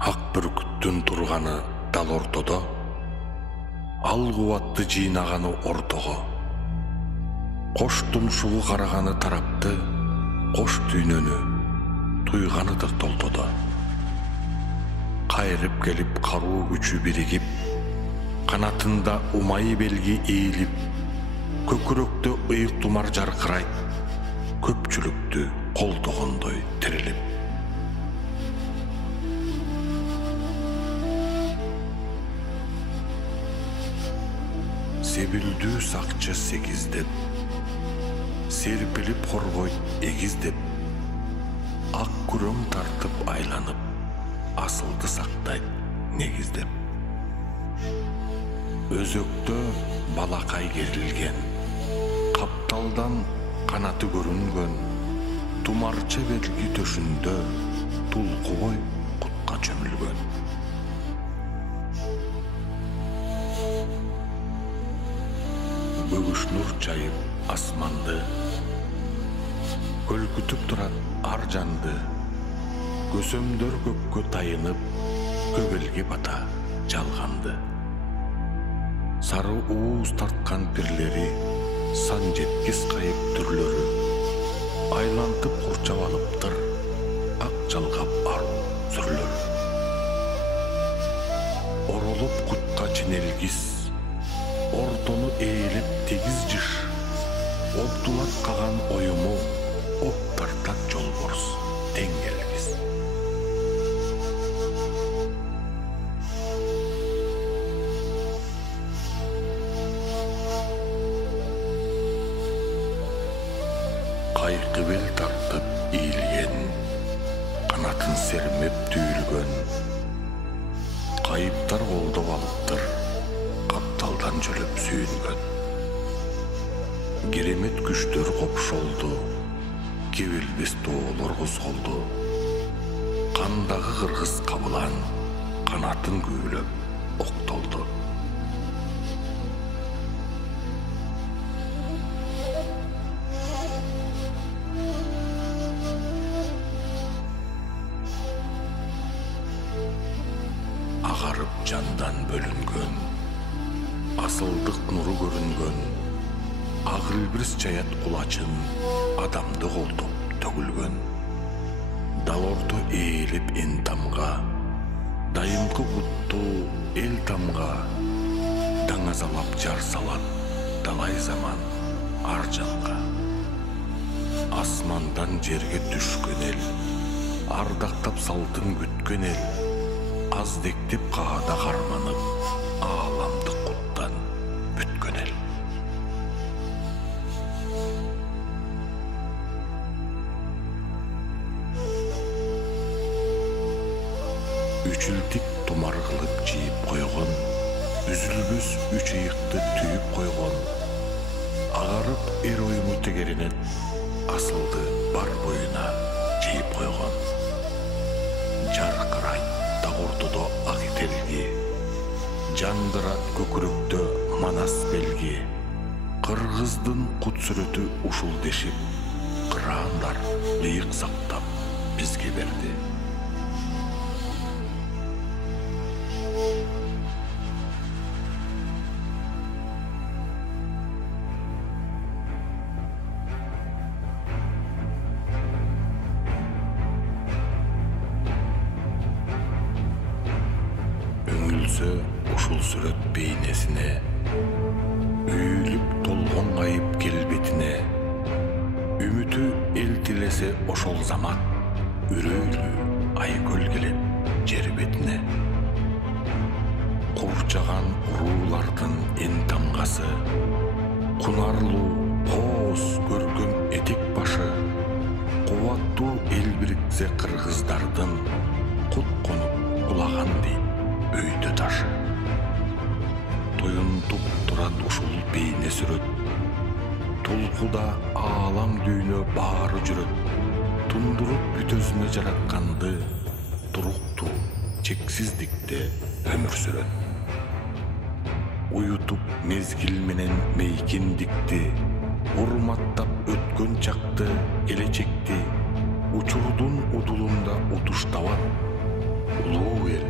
Ак бүркүттүн турганы дал ортодо, ал кубатты жыйнаганы ортого. Кош тумшугу караганы тарапты, кош түйнөнү туйганыдыр толтодо. Кайрып келип каруу күчү биригип, канатында умай белги ийилип, көкүрөктө ыйык тумар жаркырайт, көпчүлүктү колдогондой тирилип. Себилдүү сакчы сегиздеп, серпилип хоргойт эгиздеп, ак күрөң тартып айланып, асылды сактайт негиздеп. Өзөктө балакай керилген, капталдан канаты көрүнгөн, тумарча белги төшүндө тулкубой кутка чөмүлгөн. Бөгүш нур чайып асманды, көлкүтүп турат ар жанды, көсөмдөр көккө тайынып, көбелге бата жалганды. Сары ууз тарткан пирлери, сан жеткис кайып түрлөрү, айлантып курчап алыптыр, ак жалгап аруу сүрлөрү. Оролуп кутка чинелгис, ортону ээлеп тегиз жыш, оптулат каган оюму, оп тартат жолборс тең келгис. Кайкы бел тартып ийилген, канатын сермеп түйүлгөн, кайыптар колдоп алыптыр, капталдан жөлөп сүйүнгөн. Керемет күчтөр копшолду, кебилбес тоолор козголду, кандагы кыргыз кабылан канатын күүлөп октолду. Агарып жандан бөлүнгөн, асылдык нуру көрүнгөн, ак илбирс чаят кулачын адамды колдоп төгүлгөн. Дал орто ээлеп эн тамга, дайымкы бутту эл тамга, даңазалап жар салат далай заман ар жанга. Асмандан жерге түшкөн эл, ардактап салтын күткөн эл, аздектеп каада карманып, ааламдык куттан бүткөн эл. Үчүлтик тумар кылып жийип койгон, үзүлбөс үч ыйыкты түйүп койгон, агарып эр оюму тегеренет, асылды бар боюна жийип койгон. Жаркырайт так ортодо ак ителги, жандырат көкүрөктө манас белги, кыргыздын кут сүрөтү ушул дешип, кыраандар ыйык сактап бизге берди. Ушул сүрөт бейнесине, үйүлүп толгон кайып келбетине, үмүтү эл тилесе ошол замат, үрөйлүү айкөл келет жер бетине. Курчаган уруулардын эн тамгасы, кунарлуу кооз көркөм этек башы, кубаттуу эл бириксе кыргыздардын, кут конуп кулаган дейт өйдө ташы. Туюнтуп турат ушул бейне сүрөт, тулкуда аалам дүйнө баары жүрөт, тундуруп бүтөзүнө жаратканды, туруктуу чексиздикте өмүр сүрөт. Уютуп мезгил менен мейкиндикти, урматтап өткөн чакты, келечекти, учурдун удулунда утуштабат, улуу эл